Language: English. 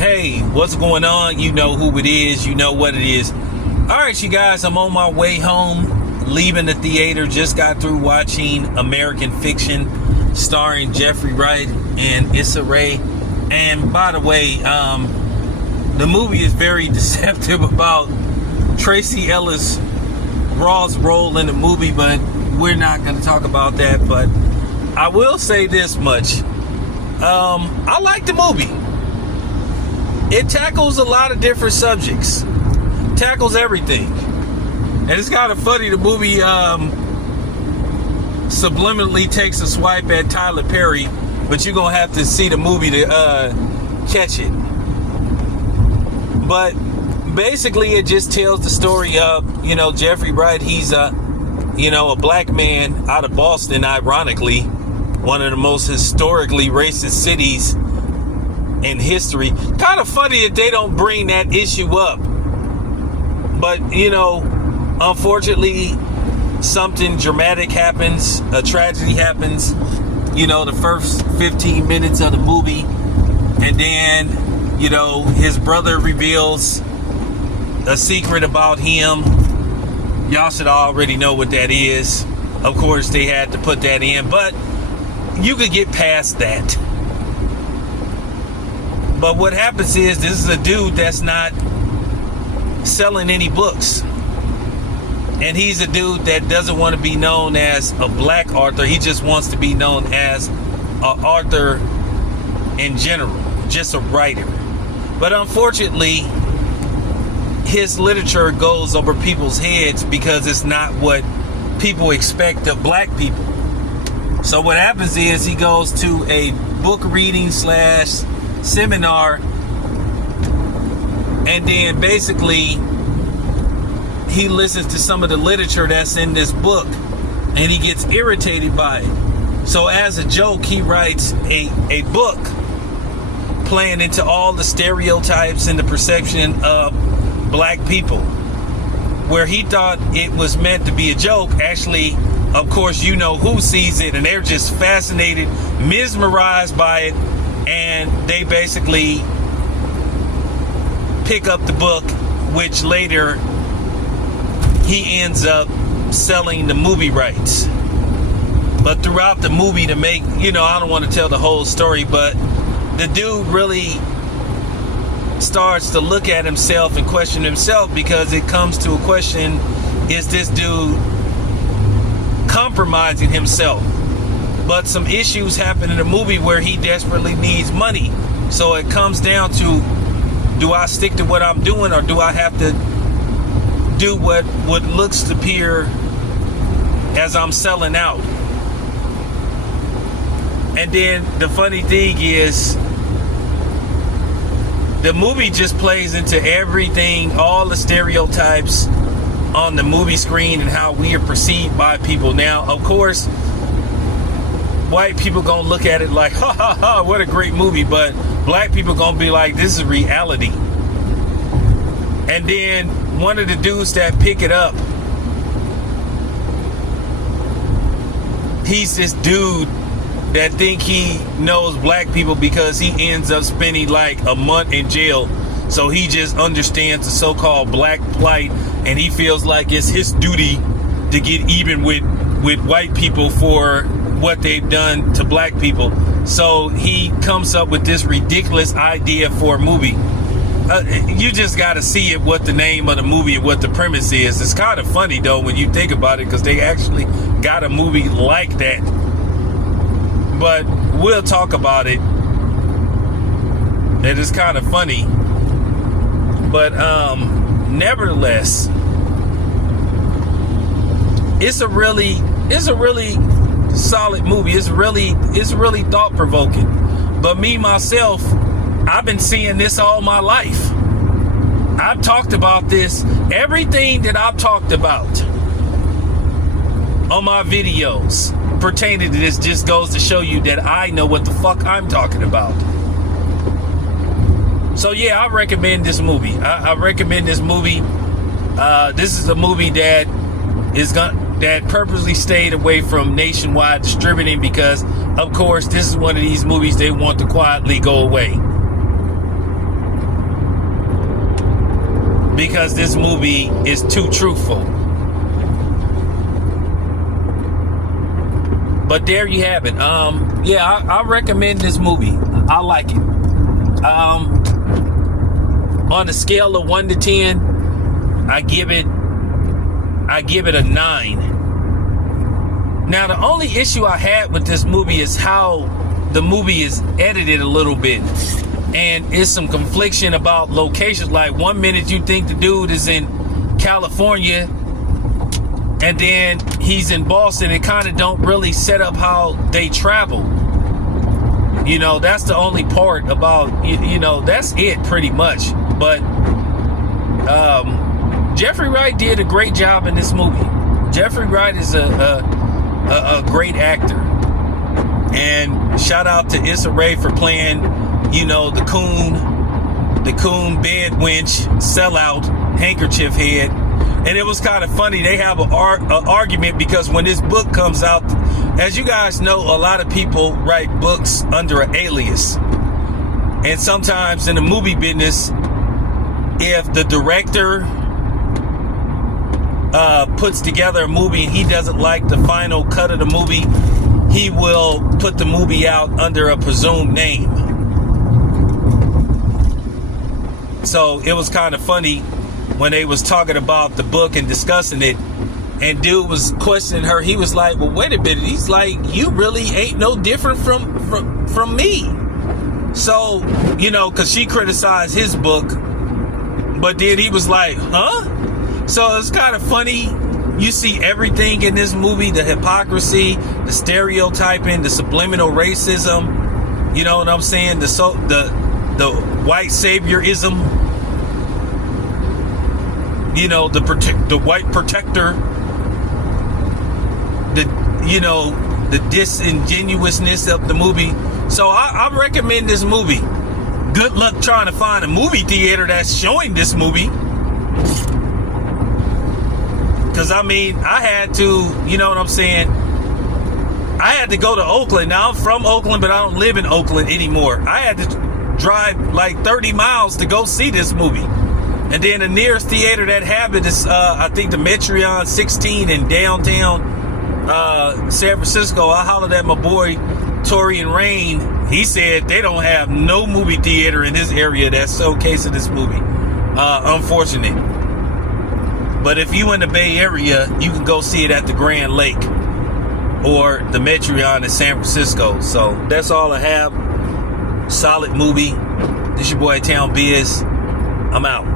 Hey, what's going on? You know who it is. You know what it is. All right, you guys, I'm on my way home, leaving the theater. Just got through watching American Fiction, starring Jeffrey Wright and Issa Rae. And by the way, the movie is very deceptive about Tracee Ellis' Raw's role in the movie, but we're not going to talk about that. But I will say this much. I like the movie. It tackles a lot of different subjects. Tackles everything. And it's kind of funny, the movie subliminally takes a swipe at Tyler Perry, but you're going to have to see the movie to catch it. But basically it just tells the story of, Jeffrey Wright. He's a black man out of Boston, ironically, one of the most historically racist cities in history. Kind of funny that they don't bring that issue up. But, unfortunately, something dramatic happens. A tragedy happens, the first 15 minutes of the movie. And then, his brother reveals a secret about him. Y'all should already know what that is. Of course, they had to put that in. But you could get past that. But what happens is, this is a dude that's not selling any books. And he's a dude that doesn't want to be known as a black author. He just wants to be known as an author in general, just a writer. But unfortunately, his literature goes over people's heads because it's not what people expect of black people. So what happens is, he goes to a book reading / seminar, and then basically he listens to some of the literature that's in this book, and he gets irritated by it. So as a joke, he writes a book playing into all the stereotypes and the perception of black people, where he thought it was meant to be a joke. Actually, of course, who sees it, and they're just fascinated, mesmerized by it. And they basically pick up the book, which later he ends up selling the movie rights. But throughout the movie, to make, I don't want to tell the whole story, but the dude really starts to look at himself and question himself, because it comes to a question: is this dude compromising himself? But some issues happen in the movie where he desperately needs money. So it comes down to, do I stick to what I'm doing, or do I have to do what looks to appear as I'm selling out? And then the funny thing is, the movie just plays into everything, all the stereotypes on the movie screen and how we are perceived by people. Now, of course, white people gonna look at it like, ha ha ha, what a great movie. But black people gonna be like, this is reality. And then one of the dudes that pick it up, he's this dude that think he knows black people because he ends up spending like a month in jail. So he just understands the so-called black plight, and he feels like it's his duty to get even with white people for what they've done to black people. So he comes up with this ridiculous idea for a movie. You just got to see it, what the name of the movie and what the premise is. It's kind of funny though when you think about it, because they actually got a movie like that. But we'll talk about it. It is kind of funny. But nevertheless, it's a really solid movie. It's really thought-provoking. But me myself, I've been seeing this all my life. I've talked about this. Everything that I've talked about on my videos pertaining to this just goes to show you that I know what the fuck I'm talking about. So yeah, I recommend this movie. I recommend this movie. This is a movie that purposely stayed away from nationwide distributing, because of course this is one of these movies they want to quietly go away. because this movie is too truthful. But there you have it. Yeah, I recommend this movie. I like it. On a scale of 1 to 10, I give it a 9. Now, the only issue I had with this movie is how the movie is edited a little bit. And it's some confliction about locations. Like, 1 minute you think the dude is in California, and then he's in Boston. It kind of don't really set up how they travel. You know, that's the only part about, you know, that's it pretty much. But Jeffrey Wright did a great job in this movie. Jeffrey Wright is a great actor. And shout out to Issa Rae for playing, you know, the coon bed wench, sellout, handkerchief head. And it was kind of funny. They have an argument because when this book comes out, as you guys know, a lot of people write books under an alias. And sometimes in the movie business, if the director puts together a movie and he doesn't like the final cut of the movie, he will put the movie out under a presumed name. So it was kind of funny when they was talking about the book and discussing it, and dude was questioning her. He was like, well, wait a minute. He's like, you really ain't no different from me. So, you know, because she criticized his book, but then he was like, huh? So it's kind of funny. You see everything in this movie, the hypocrisy, the stereotyping, the subliminal racism, you know what I'm saying? The white saviorism, you know, the white protector, the disingenuousness of the movie. So I recommend this movie. Good luck trying to find a movie theater that's showing this movie. Because, I mean, I had to, you know what I'm saying? I had to go to Oakland. Now, I'm from Oakland, but I don't live in Oakland anymore. I had to drive like 30 miles to go see this movie. And then the nearest theater that have it is, I think, the Metreon 16 in downtown San Francisco. I hollered at my boy, Torian Rain. He said they don't have no movie theater in this area that's showcasing this movie. Unfortunate. But if you in the Bay Area, you can go see it at the Grand Lake or the Metreon in San Francisco. So that's all I have. Solid movie. This your boy Town Biz. I'm out.